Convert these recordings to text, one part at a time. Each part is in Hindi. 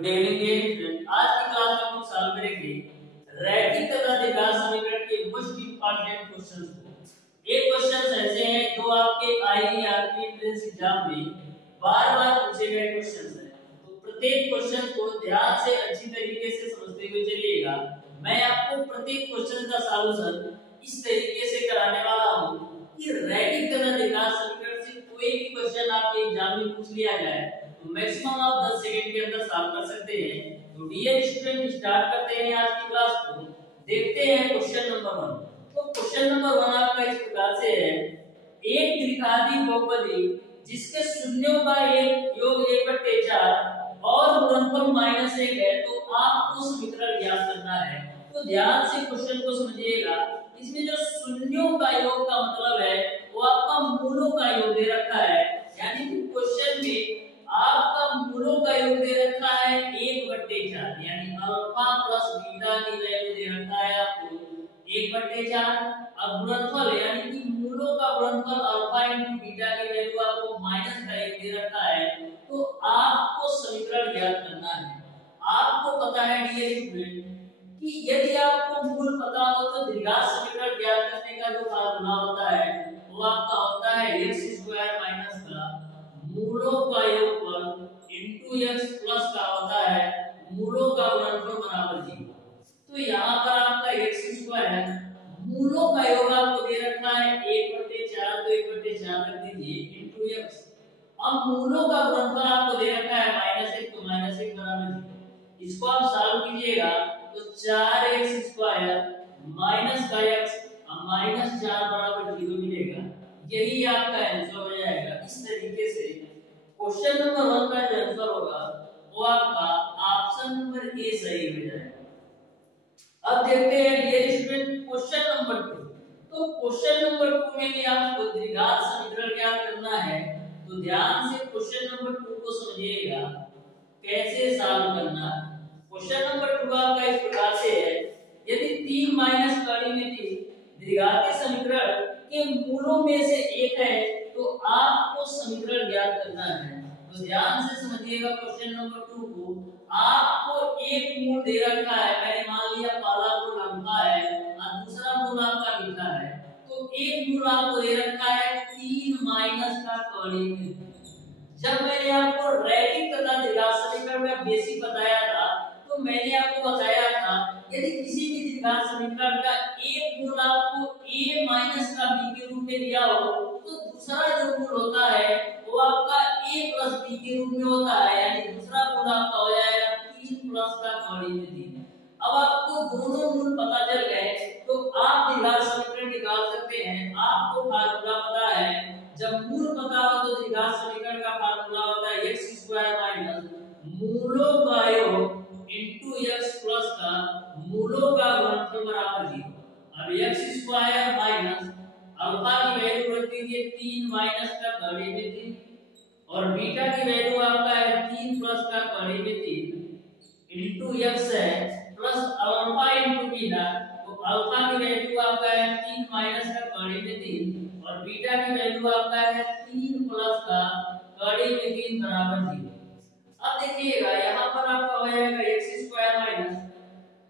Good evening student. आज की क्लास में हम सॉल्व करेंगे रैखिक तथा द्विघात समीकरण के मोस्ट इंपॉर्टेंट क्वेश्चंस को। एक क्वेश्चंस ऐसे हैं जो आपके आईआरबी एंट्रेंस एग्जाम में बार-बार पूछे गए क्वेश्चंस हैं। तो प्रत्येक क्वेश्चन को ध्यान से अच्छी तरीके से समझते हुए चलिएगा। मैं आपको प्रत्येक क्वेश्चन का सॉल्यूशन इस तरीके से कराने वाला हूं कि रैखिक तथा द्विघात समीकरण से कोई भी क्वेश्चन आपके एग्जाम में पूछ लिया जाए तो मैक्सिमम आप 10 सेकंड के अंदर सॉल्व कर सकते हैं। तो डियर स्टूडेंट, स्टार्ट करते हैं आज की क्लास को। देखते हैं क्वेश्चन नंबर 1। तो क्वेश्चन नंबर 1 आपका इस प्रकार से है, एक त्रिघाती बहुपदी जिसके शून्यों का योग 1/4 और गुणनफल -1 है, तो आपको समीकरण ज्ञात करना है। तो ध्यान से क्वेश्चन को समझिएगा। इसमें जो शून्यों का योग का मतलब है वो आपका मूलों का योग दे रखा है, यानी कि क्वेश्चन में आपका मूलों का योग दे रखा है 1/4, यानी अल्फा प्लस बीटा की वैल्यू दे रखा है आपको 1/4। अब गुणनफल यानी कि मूलों का गुणनफल अल्फा इंटू बीटा की वैल्यू आपको -1 दे रखा है। तो आपको समीकरण ज्ञात करना है। आपको पता है डियर स्टूडेंट कि यदि आपको मूल पता हो तो द्विघात समीकरण ज्ञात करने का जो फार्मूला होता है वो आपका होता है x² माइनस का मूलों का योगफल इनटू x प्लस का होता है मूलों का गुणनफल बराबर 0। तो यहाँ पर आपका x² मूलों का योग आपको दे रखा है 1/4, तो 1/4 रख दीजिए इनटू x। अब मूलों का गुणनफल आपको दे रखा है -1, तो -1 बराबर 0। इसको आप सॉल्व कीजिएगा तो 4x² माइनस का x -4 बराबर 0 मिलेगा। यही आपका आंसर हो जाएगा। इस तरीके से क्वेश्चन नंबर 1 का जो आंसर होगा वो आपका ऑप्शन नंबर ए सही हो जाएगा। अब देखते हैं डियर स्टूडेंट क्वेश्चन नंबर 2। तो क्वेश्चन नंबर 2 में भी आपको द्विघात समीकरण ज्ञात करना है। तो ध्यान से क्वेश्चन नंबर 2 को समझिएगा कैसे सॉल्व करना है। क्वेश्चन नंबर 2 आपका इस प्रकार से है, यदि 3 माइनस कड़ी में 3 द्विघाती समीकरण के मूलों में से एक है तो आपको समीकरण ज्ञात करना है। तो ध्यान से समझिएगा क्वेश्चन नंबर 2 को। आपको एक मूल दे रखा है, मैंने मान लिया पहला मूल अल्फा है और दूसरा मूल आपका बीटा है। तो एक मूल आपको दे रखा है 3 माइनस का कड़ी में। जब मैंने आपको रैखिक तथा द्विघात समीकरण का बेसिक बताया था तो मैंने आपको बताया था यदि किसी भी द्विघात समीकरण का एक मूल आपको a माइनस का b के रूप में दिया हो तो दूसरा जो मूल होता है वो आपका a प्लस b के रूप में होता है, यानी दूसरा मूल आपका हो जाएगा 3 प्लस का कड़ी में 3। अब आपको दोनों मूल पता चल गए तो आप द्विघात समीकरण निकाल सकते हैं। आपको फार्मूला पता है, जब मूल पता हो तो द्विघात समीकरण का फार्मूला होता है x² माइनस मूलों का योग इनटू x प्लस का मूलों का गुणनफल बराबर 0। अब x² माइनस अल्फा की वैल्यू रख दीजिए 3 माइनस का कड़ी में 3 और बीटा की वैल्यू आपका है 3 प्लस का कड़ी में 3 इनटू x है प्लस अल्फा इनटू बीटा। तो अल्फा की वैल्यू आपका है 3 माइनस का कड़ी में 3 और बीटा की वैल्यू आपका है 3 प्लस का कड़ी में 3 बराबर 0। अब देखिएगा यहाँ पर आपका हो जाएगा x² माइनस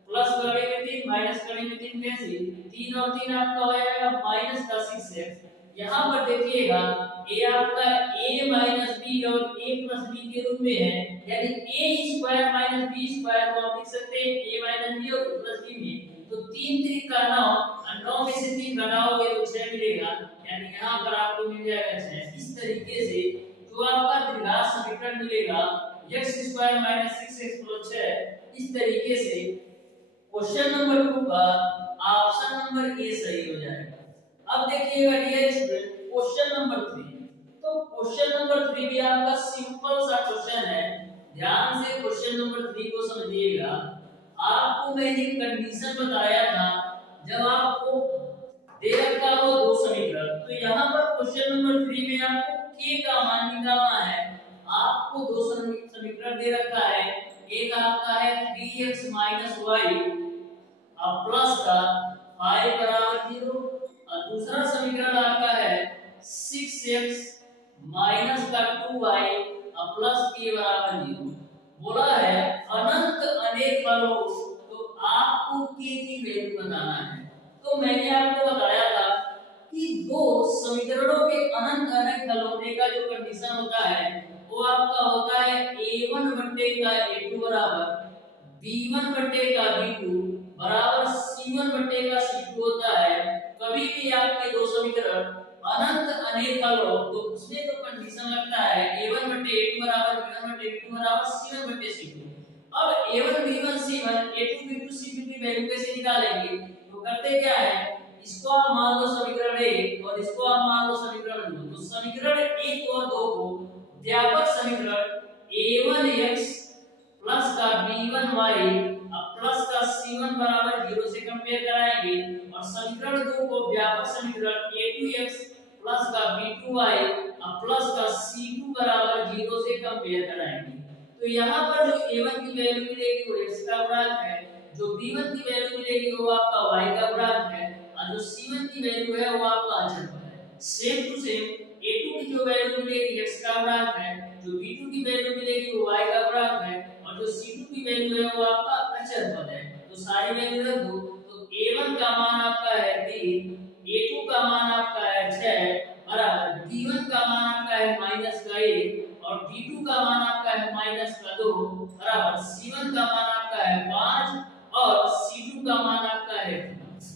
प्लस कड़ी में 3 माइनस कड़ी में 3 कैसे 3 और 3 आपका हो जाएगा माइनस का 6x। यहाँ पर देखिएगा a आपका a माइनस b और a प्लस b के रूप में है, यानी a² माइनस b² को आप लिख सकते हैं a माइनस b और प्लस b में। तो 3 3 का 9 और 9 में से 3 घटाओगे तो 6 मिलेगा, यानी यहाँ पर आपको मिल जाएगा 6। इस तरीके से जो आपका द्विघात समीकरण मिलेगा x² माइनस 6x प्लस 6। इस तरीके से क्वेश्चन नंबर 2 का ऑप्शन नंबर ए सही हो जाएगा। अब देखिएगा डियर स्टूडेंट क्वेश्चन नंबर 3। तो क्वेश्चन नंबर 3 भी आपका सिंपल सा क्वेश्चन है। ध्यान से क्वेश्चन नंबर 3 को समझिएगा। आपको मैंने कंडीशन बताया था जब आपको दे रखा हो दो समीकरण, तो यहाँ पर क्वेश्चन नंबर 3 में आपको k का मान निकालना है। आपको दो समीकरण दे रखा है, एक आपका है 3x y और प्लस का 5 बराबर 0 और दूसरा समीकरण आपका है 6x माइनस का 2y और प्लस k बराबर 0। बोला है निकालो तो आपको k की वैल्यू बताना है। तो मैंने आपको बताया था कि दो समीकरणों के अनंत अनेक हल होने का जो कंडीशन होता है वो आपका होता है a1 बट्टे का a2 बराबर b1 बट्टे का b2 बराबर c1 बट्टे का c2 होता है। कभी भी आपके दो समीकरण अनंत अनेक हल हो तो उसमें तो कंडीशन लगता है a1 बट्टे a2 बराबर b1 बट्टे b2 बराबर c1 बट्टे c2। अब a1 b1 c1 a2 b2 c2 की वैल्यू कैसे निकालेंगे? तो करते क्या है, इसको आप मान लो समीकरण 1 और इसको आप मान लो समीकरण 2। तो समीकरण 1 और 2 को व्यापक समीकरण a1x प्लस का b1y प्लस का c1 बराबर 0 से कंपेयर कराएंगे और समीकरण 2 को व्यापक समीकरण a2x प्लस का b2y प्लस का c2 बराबर 0 से कंपेयर कराएंगे। तो यहाँ पर जो a1 की वैल्यू मिलेगी वो x का गुणांक है, जो b1 की वैल्यू मिलेगी वो आपका y का गुणांक है और जो c1 की वैल्यू है वो आपका अचर पद है। सेम टू सेम a2 की जो वैल्यू मिलेगी x का गुणांक है, जो b2 की वैल्यू मिलेगी वो y का गुणांक है और जो c2 की वैल्यू है वो आपका अचर पद है। तो सारी वैल्यू रख दो तो a1 का मान आपका है 3, a2 का मान आपका है 6 बराबर b1 का मान आपका है -1 और b2 का मान आपका है -2 बराबर c1 का मान आपका है 5 और c2 का मान आपका है।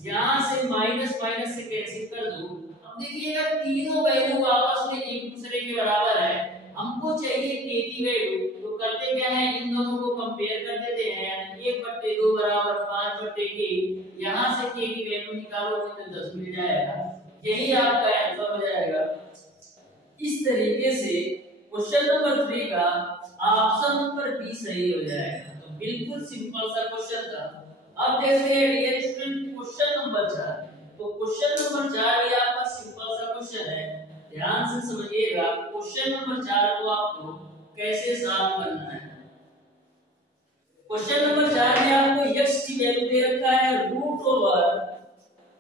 यहाँ से माइनस माइनस से कैंसिल कर दो। अब देखिएगा तीनों वैल्यू आपस में एक दूसरे के बराबर है, हमको चाहिए k की वैल्यू। तो करते क्या है, इन दोनों को कंपेयर कर देते हैं, यानी 1/2 बराबर 5/k। यहाँ से k की वैल्यू निकालोगे तो 10 मिल जाएगा, यही आपका आंसर हो जाएगा। इस तरीके से क्वेश्चन नंबर 3 का ऑप्शन नंबर बी सही हो जाएगा। तो बिल्कुल सिंपल सा क्वेश्चन था। अब देखते हैं डियर स्टूडेंट क्वेश्चन नंबर 4। तो क्वेश्चन नंबर 4 ये आपका सिंपल सा क्वेश्चन है, ध्यान से समझिएगा। क्वेश्चन नंबर 4 को आपको कैसे सॉल्व करना है। क्वेश्चन नंबर 4 में आपको x की वैल्यू दे रखा है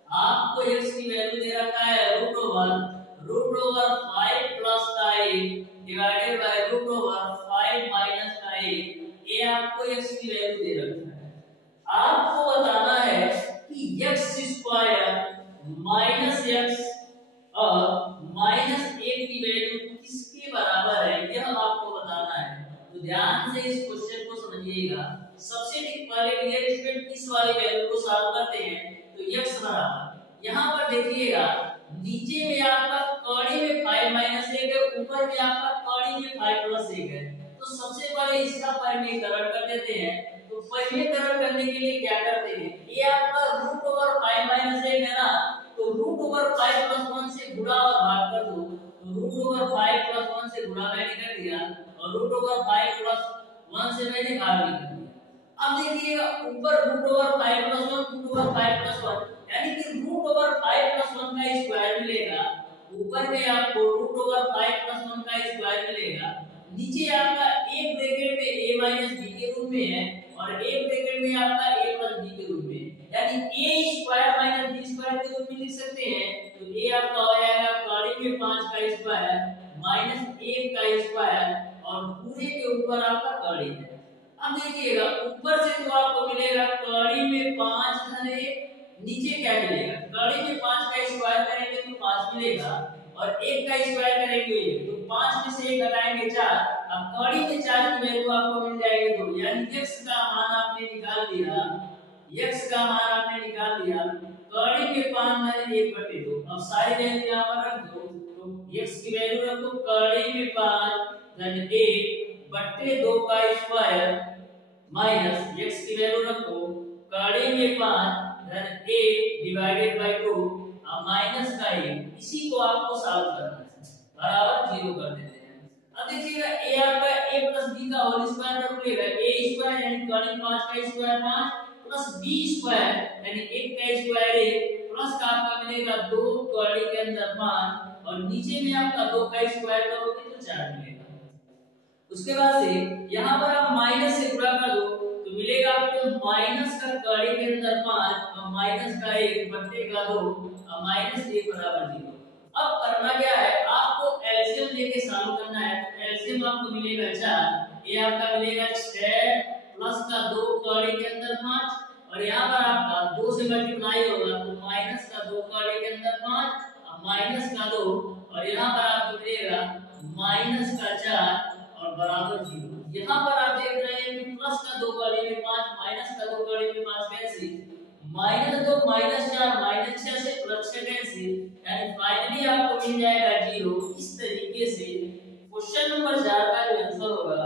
आपको x की वैल्यू दे रखा है √5 प्लस का a डिवाइडेड बाय √5 माइनस का a। ये आपको x की वैल्यू दे रखा है। आपको बताना है कि x स्क्वायर माइनस x और -1 की वैल्यू किसके बराबर है, यह आपको बताना है। तो ध्यान से इस क्वेश्चन को समझिएगा। सबसे पहले डियर स्टूडेंट इस वाली वैल्यू को सॉल्व करते हैं। तो x बराबर यहाँ पर देखिएगा नीचे में आपका कड़ी में 5 माइनस 1 है, ऊपर में आपका कड़ी में 5 प्लस 1 है। तो सबसे पहले इसका परिमेयकरण कर देते हैं। तो परिमेयकरण करने के लिए क्या करते हैं, ये आपका √5 माइनस 1 है ना, तो √5 प्लस 1 से गुणा और भाग कर दो। तो √5 प्लस 1 से गुणा मैंने कर दिया और √5 प्लस 1 से मैंने भाग भी कर दिया। अब देखिएगा ऊपर √5 प्लस 1 √5 प्लस 1 यानी कि √5 प्लस 1 का स्क्वायर मिलेगा। ऊपर में आपको √5 प्लस 1 का स्क्वायर मिलेगा। नीचे आपका एक ब्रैकेट में a माइनस b के रूप में है और एक ब्रैकेट में आपका a प्लस b के रूप में, यानी a square minus b square के रूप में लिख सकते हैं। तो a आपका हो जाएगा कड़ी में 5 का स्क्वायर माइनस 1 का स्क्वायर और पूरे के ऊपर आपका कड़ी है। अब देखिएगा ऊपर से तो आपको मिलेगा कड़ी में 5 धन 1, नीचे क्या मिलेगा, कड़ी में 5 का स्क्वायर करेंगे तो 5 मिलेगा और 1 का स्क्वायर करेंगे तो 5 में से 1 घटाएंगे 4। अब कड़ी में 4 की वैल्यू आपको मिल जाएगी 2, यानी x का मान आपने निकाल दिया, x का मान आपने निकाल दिया कड़ी में 5 धन 1/2। अब सारी वैल्यू यहां पर रख दो। तो x की वैल्यू रखो कड़ी में 5 धन 1/2 का स्क्वायर माइनस x की वैल्यू रखो कड़ी में 5 धन 1 डिवाइडेड बाय 2 माइनस का 1। इसी को आपको सॉल्व करना है, बराबर 0 कर देते हैं। अब देखिएगा a आपका a प्लस b का होल स्क्वायर रख लेगा, a स्क्वायर यानी कड़ी 5 का स्क्वायर 5 प्लस b स्क्वायर यानी 1 का स्क्वायर 1 प्लस का आपका मिलेगा 2 कड़ी के अंदर 5 और नीचे में आपका 2 का स्क्वायर करोगे तो 4 मिलेगा। उसके बाद से यहाँ पर आप माइनस से गुणा कर दो तो मिलेगा आपको माइनस का कड़ी के अंदर 5 और माइनस का 1 बट्टे का 2 और माइनस 1 बराबर 0। अब करना क्या है, आपको एलसीएम लेके सॉल्व करना है। तो एलसीएम आपको मिलेगा 4, ये आपका मिलेगा 6 प्लस प्लस का 2 कड़ी के अंदर 5 और यहाँ पर आपका 2 से मल्टीप्लाई होगा तो माइनस का 2 कड़ी के अंदर 5 और माइनस का 2 और यहाँ पर आपको मिलेगा माइनस का 4 और बराबर 0। यहाँ पर आप देख रहे हैं कि प्लस का 2 कड़ी में 5 माइनस का 2 कड़ी में 5 कैंसिल, माइनस 2 माइनस 4 माइनस 6 से प्लस 6 कैंसिल, यानी फाइनली आपको मिल जाएगा 0। इस तरीके से क्वेश्चन नंबर 4 का जो आंसर होगा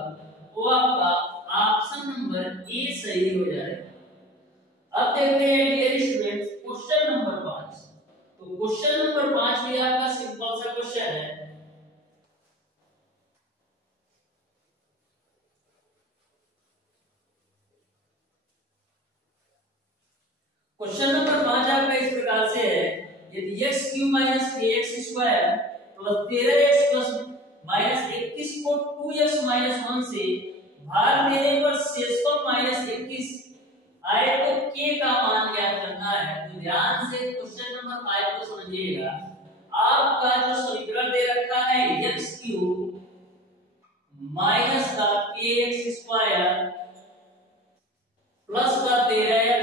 वो आपका ऑप्शन नंबर ए सही हो जाएगा। अब देखते हैं डियर स्टूडेंट्स क्वेश्चन नंबर 5। तो क्वेश्चन नंबर 5 भी आपका सिंपल सा क्वेश्चन है। क्वेश्चन नंबर 5 आपका इस प्रकार से है, यदि x³ - kx² + 13x + -21 को 2x - 1 से भाग देने पर शेषफल -21 आए तो k का मान ज्ञात करना है। तो ध्यान से क्वेश्चन नंबर 5 को समझिएगा। आपका जो समीकरण दे रखा है x³ - का kx² प्लस का 13x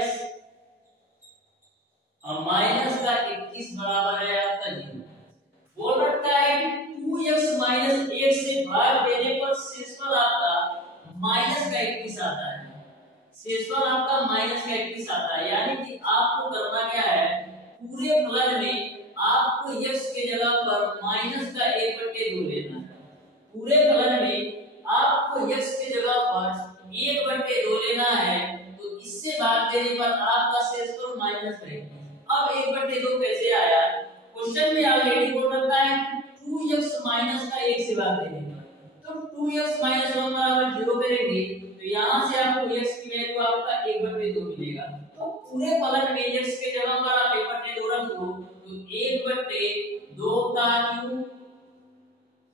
और माइनस का 21 बराबर है आपका 0। बोल रखा है कि 2x - 1 से भाग देने पर शेषफल आपका माइनस का 21 आता है। शेषफल आपका माइनस का 21 आता है, यानी कि आपको करना क्या है, पूरे फलन में आपको x के जगह पर माइनस का 1/2 लेना है। पूरे फलन में आपको x के जगह पर 1/2 लेना है। तो इससे भाग देने पर आपका शेषफल माइनस का 21। अब 1/2 कैसे आया? क्वेश्चन में ऑलरेडी बोल रखा है 2x माइनस का 1 से भाग देने पर, तो 2x - 1 बराबर 0 करेंगे तो यहां से आपको x की वैल्यू आपका 1/2 मिलेगा। तो पूरे फलन में x के जगह पर आप 1/2 रख दो तो 1/2 का क्यूब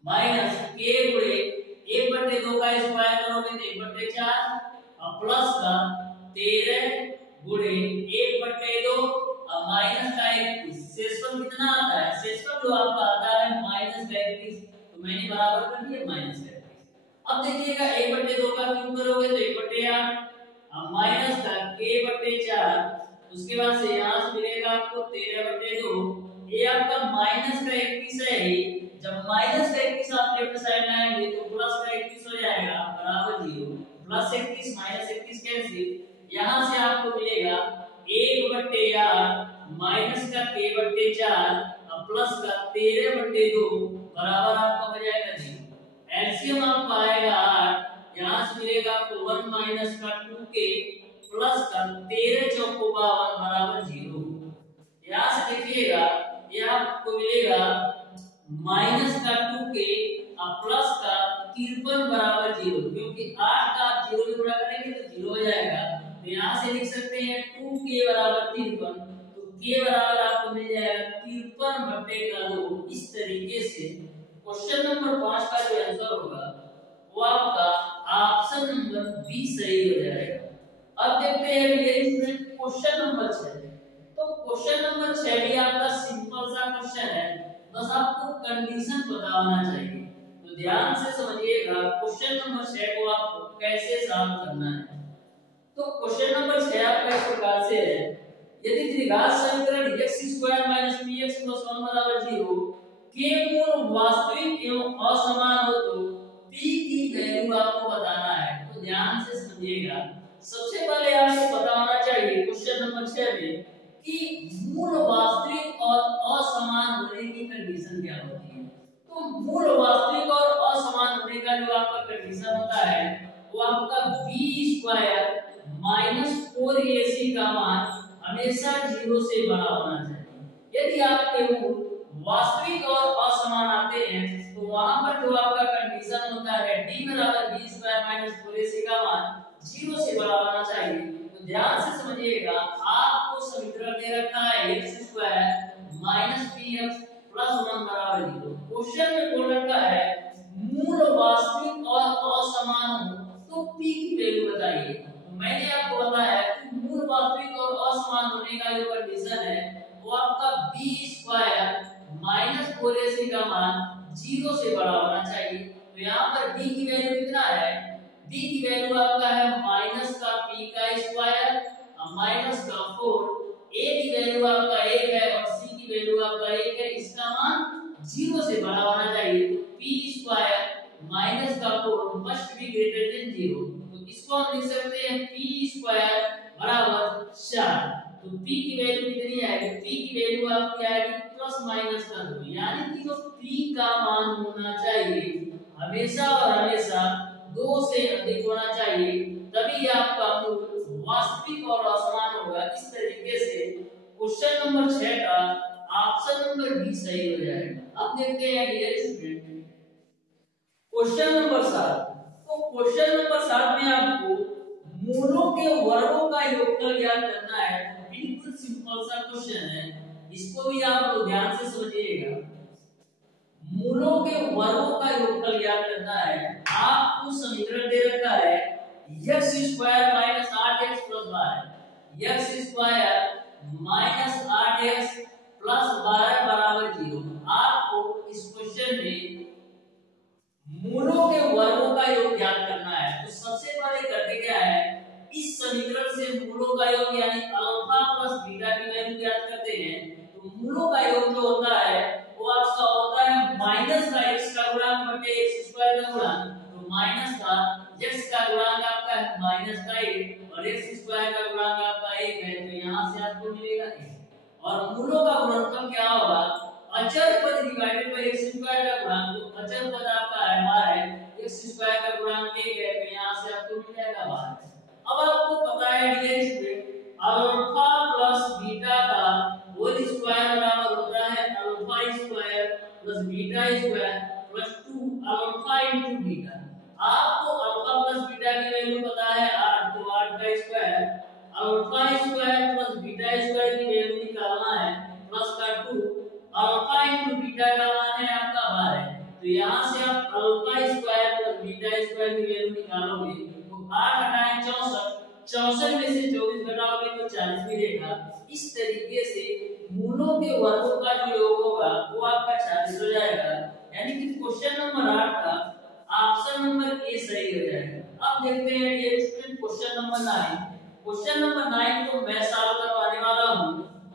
माइनस k गुणे 1/2 का स्क्वायर करोगे तो 1/4 और प्लस का 13 गुणे 1/2 और माइनस का 21। शेषफल कितना आता है? शेषफल जो आपका आता है माइनस का 21, तो मैंने बराबर कर दिया माइनस का 21। अब देखिएगा 1/2 का क्यूब करोगे तो 1/8 और माइनस का k/4, उसके बाद से यहां से मिलेगा आपको 13/2। ये आपका माइनस का 21 है। जब माइनस का 21 आप लेफ्ट साइड में आएंगे तो प्लस का 21 हो जाएगा बराबर 0। प्लस 21 माइनस 21 कैंसिल, यहां से आपको मिलेगा 1/8 माइनस का k/4 और प्लस का 13/2 बराबर आपका हो जाएगा 0। एलसीएम आपका आएगा 8, यहां से मिलेगा आपको 1 माइनस का 2k प्लस का 13 चौको 52 बराबर 0। यहां से देखिएगा ये आपको मिलेगा माइनस का 2k और प्लस का 53 बराबर 0, क्योंकि 8 का आप 0 में गुणा करेंगे तो 0 हो जाएगा। तो यहाँ से लिख सकते हैं 2k बराबर 53, तो k बराबर आपको मिल जाएगा 53/2। इस तरीके से क्वेश्चन नंबर 5 का जो आंसर होगा वो आपका ऑप्शन नंबर बी सही हो जाएगा। अब देखते हैं ये स्टूडेंट क्वेश्चन नंबर 6। तो क्वेश्चन नंबर 6 भी आपका सिंपल सा क्वेश्चन है, बस आपको कंडीशन पता होना चाहिए। तो ध्यान से समझिएगा क्वेश्चन नंबर 6 को आपको कैसे सॉल्व करना है। तो क्वेश्चन नंबर 6 आपका इस प्रकार से है, यदि द्विघात समीकरण x² - px + 1 बराबर 0 के मूल वास्तविक एवं असमान हो तो p की वैल्यू आपको बताना है। तो ध्यान से समझिएगा, सबसे पहले आपको पता होना चाहिए क्वेश्चन नंबर 6 में कि मूल वास्तविक और असमान होने की कंडीशन क्या होती है। तो मूल वास्तविक और असमान होने का जो आपका कंडीशन होता है वो आपका b² - 4ac का मान हमेशा 0 से बड़ा होना चाहिए। यदि आपके मूल वास्तविक और असमान आते हैं तो वहां पर जो आपका कंडीशन होता है d बराबर b² - 4ac का मान 0 से बड़ा होना चाहिए। तो ध्यान से समझिएगा, आपको समीकरण दे रखा है x² - px + 1 बराबर 0। क्वेश्चन में बोल रखा है मूल वास्तविक और असमान हो तो p की वैल्यू बताइए। तो मैंने आपको बताया कि मूल वास्तविक और असमान होने का जो कंडीशन है वो आपका b² - 4ac का मान 0 से बड़ा होना चाहिए। तो यहाँ पर b की वैल्यू कितना है? b की वैल्यू आपका है माइनस का p का स्क्वायर माइनस का 4, a की वैल्यू आपका 1 है और c की वैल्यू आपका 1 है, इसका मान 0 से बड़ा होना चाहिए, तो p स्क्वायर माइनस का 4 मस्ट बी ग्रेटर देन 0। तो इसको हम लिख सकते हैं p स्क्वायर बराबर 4। तो p की वैल्यू कितनी आएगी, p की वैल्यू आपकी आएगी प्लस माइनस का 2, यानी कि जो p का मान होना चाहिए हमेशा और हमेशा 2 से अधिक होना चाहिए, तभी आपका मूल वास्तविक और असमान होगा। इस तरीके से क्वेश्चन नंबर 6 का ऑप्शन नंबर डी सही हो जाएगा। अब देखते हैं डियर स्टूडेंट क्वेश्चन नंबर 7। तो क्वेश्चन नंबर 7 में आपको मूलों के वर्गों का योगफल ज्ञात करना है। बिल्कुल सिंपल सा क्वेश्चन है, इसको भी आप लोग ध्यान से समझिएगा। मूलों के वर्गों का योगफल ज्ञात करना है। आपको समीकरण दे रखा है x square minus 8x plus 12, x square minus 8x plus 12 बराबर 0। आपको इस क्वेश्चन में मूलों के वर्गों का योग ज्ञात करना है। तो सबसे पहले करते क्या है, इस समीकरण से मूलों का योग यानी अल्फा प्लस बीटा की वैल्यू ज्ञात करते हैं। तो मूलों का योग जो होता है वो आपका होता है माइनस का x का गुणांक बटे x स्क्वायर का गुणांक। तो माइनस का x का गुणांक आपका है माइनस का 1 और x स्क्वायर का गुणांक आपका 1 है, तो यहां से आपको मिलेगा 1। और मूलों का गुणनफल क्या होगा, अचर पद डिवाइडेड बाय x स्क्वायर का गुणांक। तो अचर पद आपका है 12, x स्क्वायर का गुणांक 1 है, तो यहां से आपको मिल जाएगा 12। अब आपको पता है dear student alpha plus beta का होल स्क्वायर बराबर होता है alpha square plus beta square plus 2 alpha into beta. आपको अल्फा प्लस बीटा की वैल्यू पता है 8, तो 8 का square alpha square plus beta square की वैल्यू निकालना है प्लस का 2 अल्फा इनटू बीटा का मान है आपका 12। तो यहां से आप alpha square plus beta square की वैल्यू निकालोगे तो 8 घटाएं 64, 64 में से 24 घटाओगे तो 40 मिलेगा। इस तरीके से मूलों के वर्गों का जो योग होगा वो आपका 40 हो जाएगा, यानी कि क्वेश्चन नंबर 8 का ऑप्शन नंबर ए सही हो जाएगा। अब देखते हैं ये student question number 9। Question number 9 को मैं सॉल्व करवाने वाला हूं।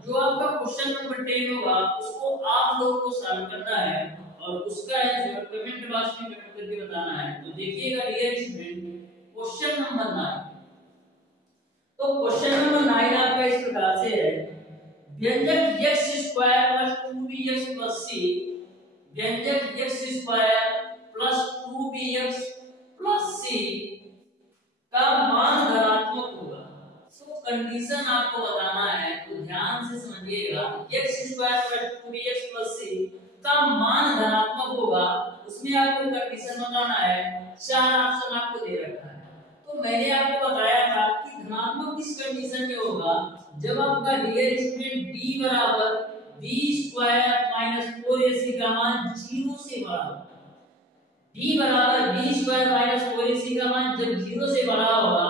जो आपका क्वेश्चन नंबर 10 होगा उसको आप लोगों को सॉल्व करना है और उसका आंसर कमेंट बॉक्स में कमेंट करके बताना है। तो देखिएगा डियर स्टूडेंट क्वेश्चन नंबर 9। तो क्वेश्चन नंबर 9 आपका इस प्रकार से है, व्यंजक x square plus 2bx plus c, व्यंजक x square plus 2bx plus c का मान धनात्मक होगा। तो कंडीशन आपको बताना है, तो ध्यान से समझिएगा। x square plus 2bx plus c का मान धनात्मक होगा, उसमें आपको कंडीशन बताना है। 4 ऑप्शन आपको दे रखा है। तो मैंने आपको बताया था कि धनात्मक किस कंडीशन में होगा, जब आपका डियर स्टूडेंट d बराबर b स्क्वायर माइनस 4ac का मान 0 से बड़ा होगा। d बराबर b स्क्वायर माइनस 4ac का मान जब 0 से बड़ा होगा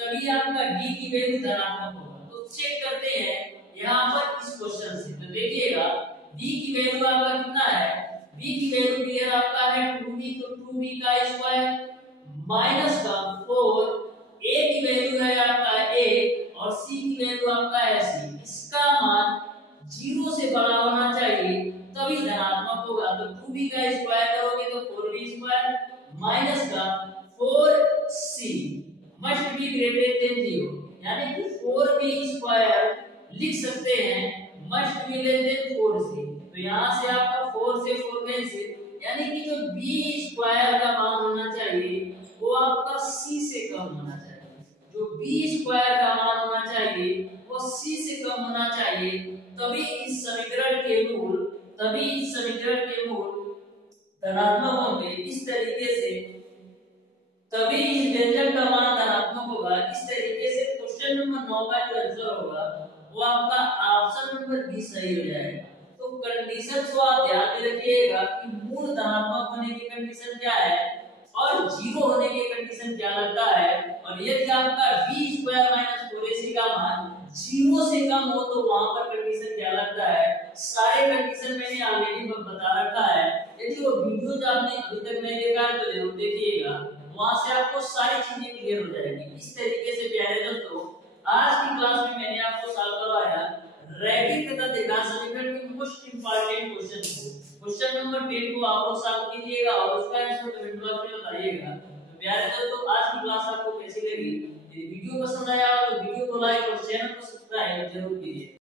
तभी आपका d की वैल्यू धनात्मक होगा। तो चेक करते हैं यहाँ पर इस क्वेश्चन से। तो देखिएगा d की वैल्यू आपका कितना है, b की वैल्यू डियर आपका है 2b, तो 2b का स्क्वायर माइनस का 4, a की वैल्यू है आपका a और c की वैल्यू आपका है c। इसका मान 0 से बड़ा होना चाहिए तभी धनात्मक होगा। तो 2b का स्क्वायर करोगे तो 4b स्क्वायर माइनस का 4c must be greater than 0, यानी कि 4b स्क्वायर लिख सकते हैं must be less than 4c। तो यहां से आपका 4 से 4 कैंसिल, यानी कि जो b स्क्वायर का मान होना चाहिए वो आपका c से कम होना चाहिए। जो b स्क्वायर का मान होना चाहिए वो c से कम होना चाहिए, तभी इस समीकरण के मूल धनात्मक होंगे। इस तरीके से तभी इस व्यंजक का मान धनात्मक होगा। इस तरीके से क्वेश्चन नंबर 9 का जो आंसर होगा वो आपका ऑप्शन नंबर बी सही हो जाएगा। तो कंडीशन को आप ध्यान में रखिएगा कि मूल धनात्मक होने की कंडीशन क्या है और 0 होने की कंडीशन क्या लगता है। और यदि आपका b स्क्वायर माइनस 4ac का मान 0 से कम हो तो वहां पर कंडीशन क्या लगता है। सारे कंडीशन मैंने ऑलरेडी बता रखा है। यदि वो वीडियो जो आपने अभी तक नहीं देखा है तो जरूर देखिएगा, वहां से आपको सारी चीजें क्लियर हो जाएगी। इस तरीके से प्यारे दोस्तों एक तरह देखा समीकरण के मोस्ट इंपॉर्टेंट क्वेश्चन को, क्वेश्चन नंबर 10 को आप लोग सॉल्व कीजिएगा और उसका आंसर कमेंट बॉक्स में बताइएगा। तो प्यारे दोस्तों, आज की क्लास आपको कैसी लगी? यदि वीडियो पसंद आया तो वीडियो को लाइक और चैनल को सब्सक्राइब जरूर कीजिए।